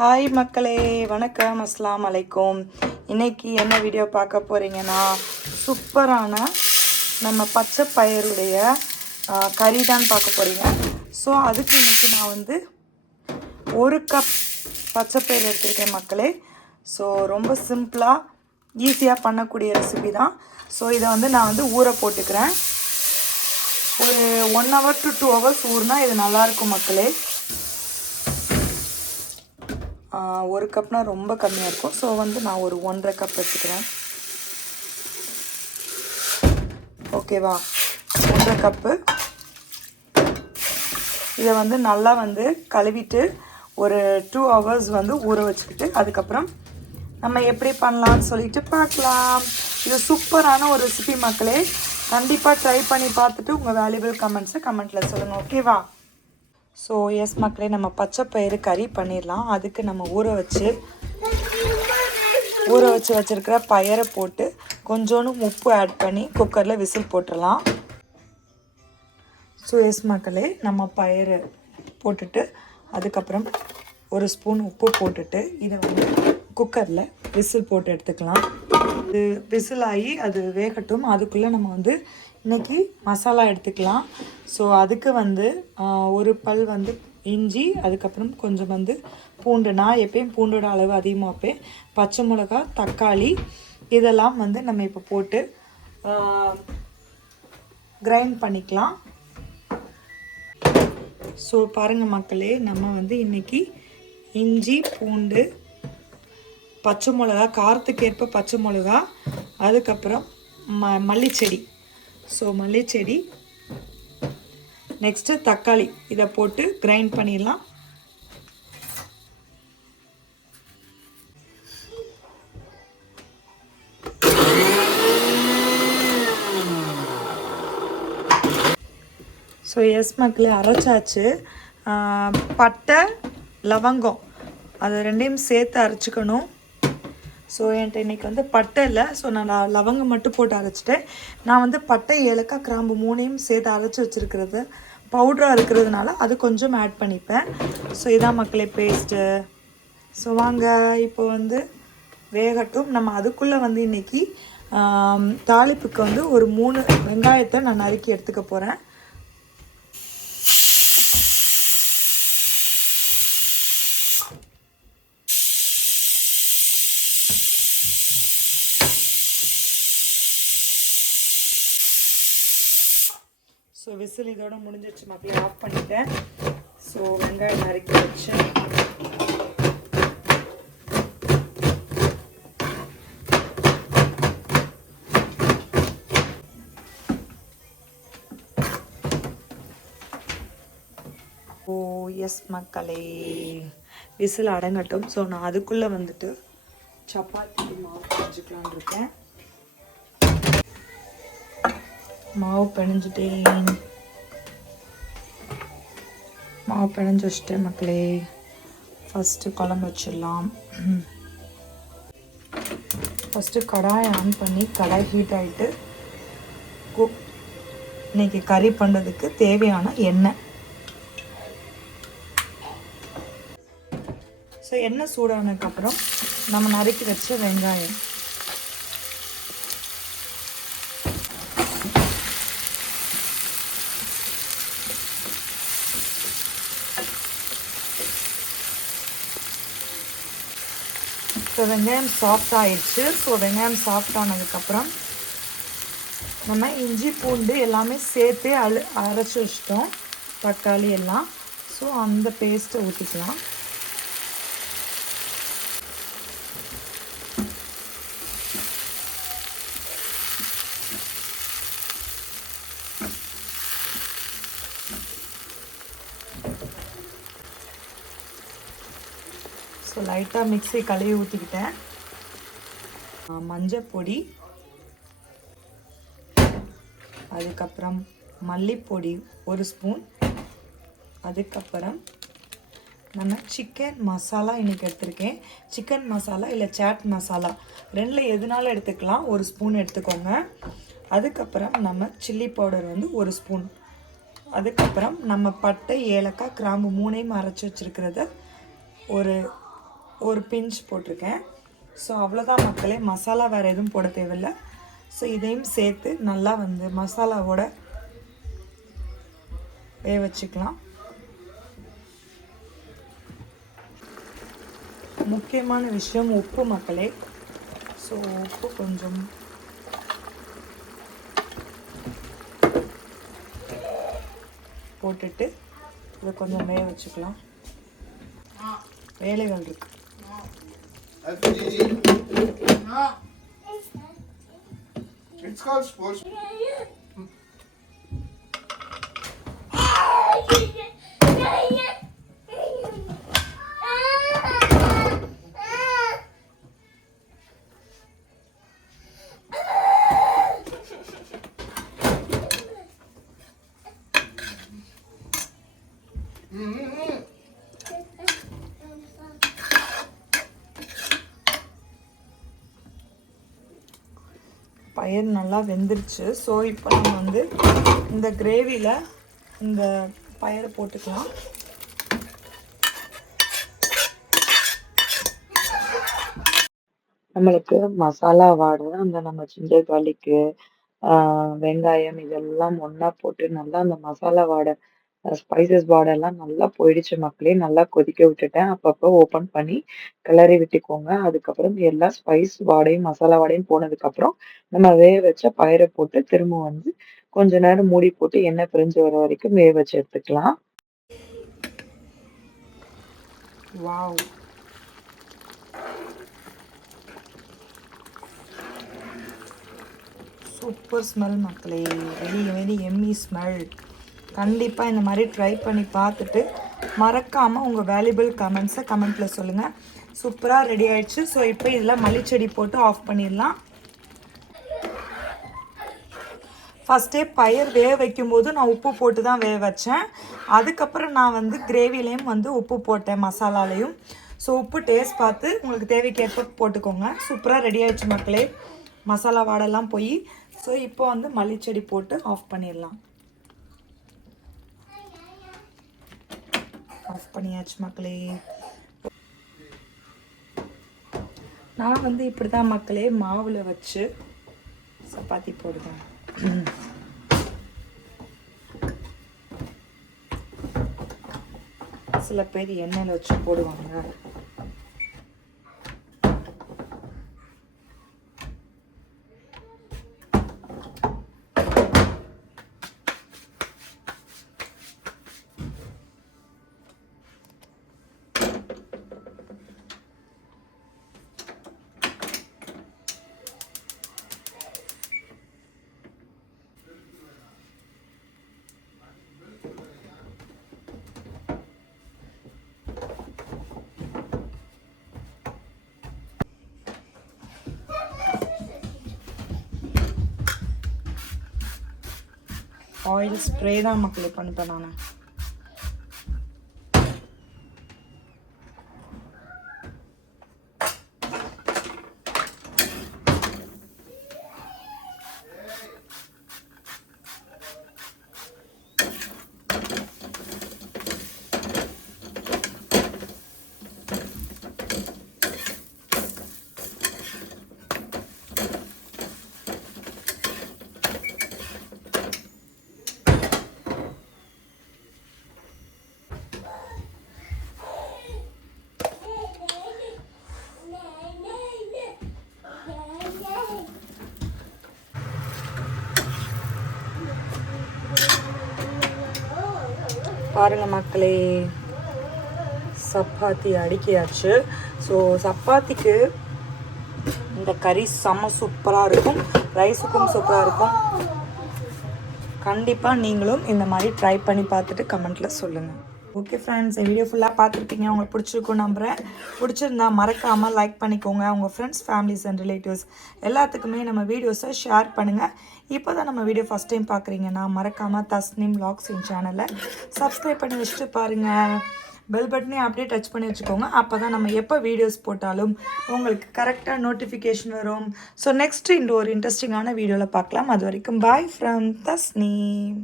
Hi மக்களே, வணக்கம், அஸ்லாம் அலைக்கும். இன்றைக்கி என்ன வீடியோ பார்க்க போகிறீங்கன்னா, சூப்பரான நம்ம பச்சை பயிறுடைய கறி தான் பார்க்க போகிறீங்க. ஸோ அதுக்கு இன்றைக்கி நான் வந்து 1 கப் பச்சை பயிறு எடுத்துருக்கேன் மக்களே. ஸோ ரொம்ப சிம்பிளாக ஈஸியாக பண்ணக்கூடிய ரெசிபி தான். ஸோ இதை வந்து நான் வந்து ஊற போட்டுக்கிறேன். ஒரு 1 hour to 2 hours ஊறினா இது நல்லாயிருக்கும் மக்களே. 1 கப்னா ரொம்ப கம்மியாக இருக்கும். ஸோ வந்து நான் ஒரு 1.5 கப் எடுத்துக்கிறேன். ஓகேவா, 1.5 கப்பு. இதை வந்து நல்லா வந்து கழுவிட்டு ஒரு 2 hours வந்து ஊற வச்சுக்கிட்டு அதுக்கப்புறம் நம்ம எப்படி பண்ணலான்னு சொல்லிட்டு பார்க்கலாம். இது சூப்பரான ஒரு ரெசிபி மக்களே. கண்டிப்பாக ட்ரை பண்ணி பார்த்துட்டு உங்கள் வேல்யூபிள் கமெண்ட்ஸை கமெண்ட்டில் சொல்லுங்கள். ஓகேவா? ஸோ எஸ் மக்களே, நம்ம பச்சை பயிறு கறி பண்ணிடலாம். அதுக்கு நம்ம ஊற வச்சு வச்சுருக்கிற பயிரை போட்டு கொஞ்சோண்டு உப்பு ஆட் பண்ணி குக்கரில் விசில் போட்டுடலாம். ஸோ எஸ் மக்களே, நம்ம பயிரை போட்டுட்டு அதுக்கப்புறம் ஒரு ஸ்பூன் உப்பு போட்டுட்டு இதை வந்து குக்கரில் விசில் போட்டு எடுத்துக்கலாம். இது விசில் ஆகி அது வேகட்டும். அதுக்குள்ளே நம்ம வந்து இன்றைக்கி மசாலா எடுத்துக்கலாம். ஸோ அதுக்கு வந்து ஒரு பல் வந்து இஞ்சி, அதுக்கப்புறம் கொஞ்சம் வந்து பூண்டு. நான் எப்பயும் பூண்டோட அளவு அதிகமாக வைப்பேன். பச்சை மிளகா, தக்காளி இதெல்லாம் வந்து நம்ம இப்போ போட்டு கிரைண்ட் பண்ணிக்கலாம். ஸோ பாருங்கள் மக்களே, நம்ம வந்து இன்றைக்கி இஞ்சி, பூண்டு, பச்சை மிளகா, காரத்துக்கு ஏற்ப பச்சை மிளகா, அதுக்கப்புறம் மல்லிச்செடி. ஸோ மல்லிச்செடி, நெக்ஸ்ட்டு தக்காளி, இதை போட்டு கிரைண்ட் பண்ணிடலாம். ஸோ எஸ் மக்களே, அரைச்சாச்சு. பட்டை, லவங்கம் அது ரெண்டையும் சேர்த்து அரைச்சிக்கணும். ஸோ என்கிட்ட இன்றைக்கி வந்து பட்டை இல்லை. ஸோ நான் லவங்கம் மட்டும் போட்டு அரைச்சிட்டேன். நான் வந்து பட்டை, ஏலக்காய், கிராம்பு 3ஐயும் சேர்த்து அரைச்சி வச்சுருக்கிறது பவுடராக இருக்கிறதுனால அது கொஞ்சம் ஆட் பண்ணிப்பேன். ஸோ இதான் மக்களே பேஸ்ட்டு. ஸோ வாங்க இப்போ வந்து வேகட்டும். நம்ம அதுக்குள்ளே வந்து இன்றைக்கி தாளிப்புக்கு வந்து ஒரு 3 வெங்காயத்தை நான் நறுக்கி எடுத்துக்க போகிறேன். ஸோ விசில் இதோட முடிஞ்சிச்சு மக்களே, ஆஃப் பண்ணிட்டேன். ஸோ வெங்காயம் நறுக்கி வச்சு எஸ் மக்களே, விசில் அடங்கட்டும். ஸோ நான் அதுக்குள்ளே வந்துட்டு சப்பாத்தி மாவு பிணைஞ்சிக்கலான் இருக்கேன். மாவு பிணைஞ்சிட்டேன். மாவு பிணைஞ்சி வச்சுட்டேன் மக்களே. ஃபஸ்ட்டு குழம்பு வச்சிடலாம். ஃபஸ்ட்டு கடாயை ஆன் பண்ணி கடாய் ஹீட் ஆகிட்டு இன்றைக்கி கறி பண்ணுறதுக்கு தேவையான எண்ணெய். ஸோ எண்ணெய் சூடானதுக்கப்புறம் நம்ம நறுக்கி வச்ச வெங்காயம், ஸோ வெங்காயம் சாஃப்ட் ஆயிடுச்சு. ஸோ வெங்காயம் சாஃப்ட் ஆனதுக்கப்புறம் நம்ம இஞ்சி, பூண்டு எல்லாமே சேர்த்து அரைச்சி வச்சிட்டோம், தக்காளி எல்லாம். ஸோ அந்த பேஸ்ட்டை ஊற்றிக்கலாம். ஸோ லைட்டாக மிக்ஸி கழுவி ஊற்றிக்கிட்டேன். மஞ்சள் பொடி, அதுக்கப்புறம் மல்லிப்பொடி 1 ஸ்பூன், அதுக்கப்புறம் நம்ம சிக்கன் மசாலா இன்றைக்கி எடுத்துருக்கேன். சிக்கன் மசாலா இல்லை சாட் மசாலா, 2ல் எதுனாலும் எடுத்துக்கலாம். 1 ஸ்பூன் எடுத்துக்கோங்க. அதுக்கப்புறம் நம்ம சில்லி பவுடர் வந்து 1 ஸ்பூன். அதுக்கப்புறம் நம்ம பட்டை, ஏலக்காய், கிராம்பு 3ஐயும் அரைச்சி வச்சுருக்கிறத ஒரு ஒரு பிஞ்ச் போட்டிருக்கேன். ஸோ அவ்வளோதான் மக்களே, மசாலா வேறு எதுவும் போட தேவையில்லை. ஸோ இதையும் சேர்த்து நல்லா வந்து மசாலாவோட வேக வச்சுக்கலாம். முக்கியமான விஷயம் உப்பு மக்களே. ஸோ உப்பு கொஞ்சம் போட்டுட்டு இதை கொஞ்சம் வேக வச்சுக்கலாம். வேலைகள் இருக்கு. It's called sports. பயிர் நல்லா வெந்துருச்சு. ஸோ இப்போ நம்ம வந்து இந்த கிரேவியில் இந்த பயிரை போட்டுக்கலாம். நம்மளுக்கு மசாலா வாடை அந்த நம்ம ஜிஞ்சர் கார்லிக்கு வெங்காயம் இதெல்லாம் ஒன்றா போட்டு நல்லா அந்த மசாலா வாடை ஸ்பைசஸ் வாடெல்லாம் நல்லா போயிடுச்சு மக்களே. நல்லா கொதிக்க விட்டுட்டேன். அப்பப்போ ஓப்பன் பண்ணி கிளறி விட்டுக்கோங்க. அதுக்கப்புறம் எல்லா ஸ்பைஸ் வாடையும் மசாலா வாடையும் போனதுக்கப்புறம் நம்ம வேக வச்ச பயிரை போட்டு திரும்ப வந்து கொஞ்ச நேரம் மூடி போட்டு எண்ணெய் பிரிஞ்சு வர வரைக்கும் வேக வச்சு எடுத்துக்கலாம். வாவ், சூப்பர் ஸ்மெல் மக்களே. வெரி வெரி எம்மி ஸ்மெல். கண்டிப்பாக இந்த மாதிரி ட்ரை பண்ணி பார்த்துட்டு மறக்காமல் உங்கள் வேல்யூபிள் கமெண்ட்ஸை கமெண்ட்டில் சொல்லுங்கள். சூப்பராக ரெடி ஆயிடுச்சு. ஸோ இப்போ இதில் மல்லிச்செடி போட்டு ஆஃப் பண்ணிடலாம். ஃபஸ்ட்டே பயிர் வேக வைக்கும்போது நான் உப்பு போட்டு தான் வேக வச்சேன். அதுக்கப்புறம் நான் வந்து கிரேவிலையும் வந்து உப்பு போட்டேன், மசாலாலையும். ஸோ உப்பு டேஸ்ட் பார்த்து உங்களுக்கு தேவைக்கேற்ப போட்டுக்கோங்க. சூப்பராக ரெடி ஆயிடுச்சு மக்களே. மசாலா வாடெல்லாம் போய் ஸோ இப்போ வந்து மல்லிச்செடி போட்டு ஆஃப் பண்ணிடலாம். ஆஃப் பண்ணியாச்சு மக்களே. நான் வந்து இப்படி தான் மக்களே மாவில் வச்சு சப்பாத்தி போடுவேன். சில பேர் எண்ணெயில் வச்சு போடுவாங்க. ஆயில் ஸ்ப்ரே தான் மக்களே பண்ணிப்பேன் நான். பாருங்கள் மக்களே, சப்பாத்தி அடிக்கியாச்சு. ஸோ சப்பாத்திக்கு இந்த கறி செம்ம சூப்பராக இருக்கும், ரைஸுக்கும் சூப்பராக இருக்கும். கண்டிப்பாக நீங்களும் இந்த மாதிரி ட்ரை பண்ணி பார்த்துட்டு கமெண்ட்டில் சொல்லுங்கள். ஓகே ஃப்ரெண்ட்ஸ், இந்த வீடியோ ஃபுல்லாக பார்த்துருப்பீங்க. உங்களுக்கு பிடிச்சிருக்கும் நம்புகிறேன். பிடிச்சிருந்தா மறக்காமல் லைக் பண்ணிக்கோங்க. உங்கள் ஃப்ரெண்ட்ஸ், ஃபேமிலிஸ் அண்ட் ரிலேட்டிவ்ஸ் எல்லாத்துக்குமே நம்ம வீடியோஸை ஷேர் பண்ணுங்கள். இப்போ தான் நம்ம வீடியோ ஃபஸ்ட் டைம் பார்க்குறீங்கன்னா மறக்காமல் தஸ்னிம் வ்ளாக்ஸ் என் சேனலை சப்ஸ்கிரைப் பண்ணி வச்சுட்டு பாருங்கள். பெல் பட்டனே அப்படியே டச் பண்ணி வச்சுக்கோங்க. அப்போ தான் நம்ம எப்போ வீடியோஸ் போட்டாலும் உங்களுக்கு கரெக்டாக நோட்டிஃபிகேஷன் வரும். ஸோ நெக்ஸ்ட்டு இந்த ஒரு இன்ட்ரெஸ்டிங்கான வீடியோவில் பார்க்கலாம். அது வரைக்கும் பாய் ஃப்ரம் தஸ்னீம்.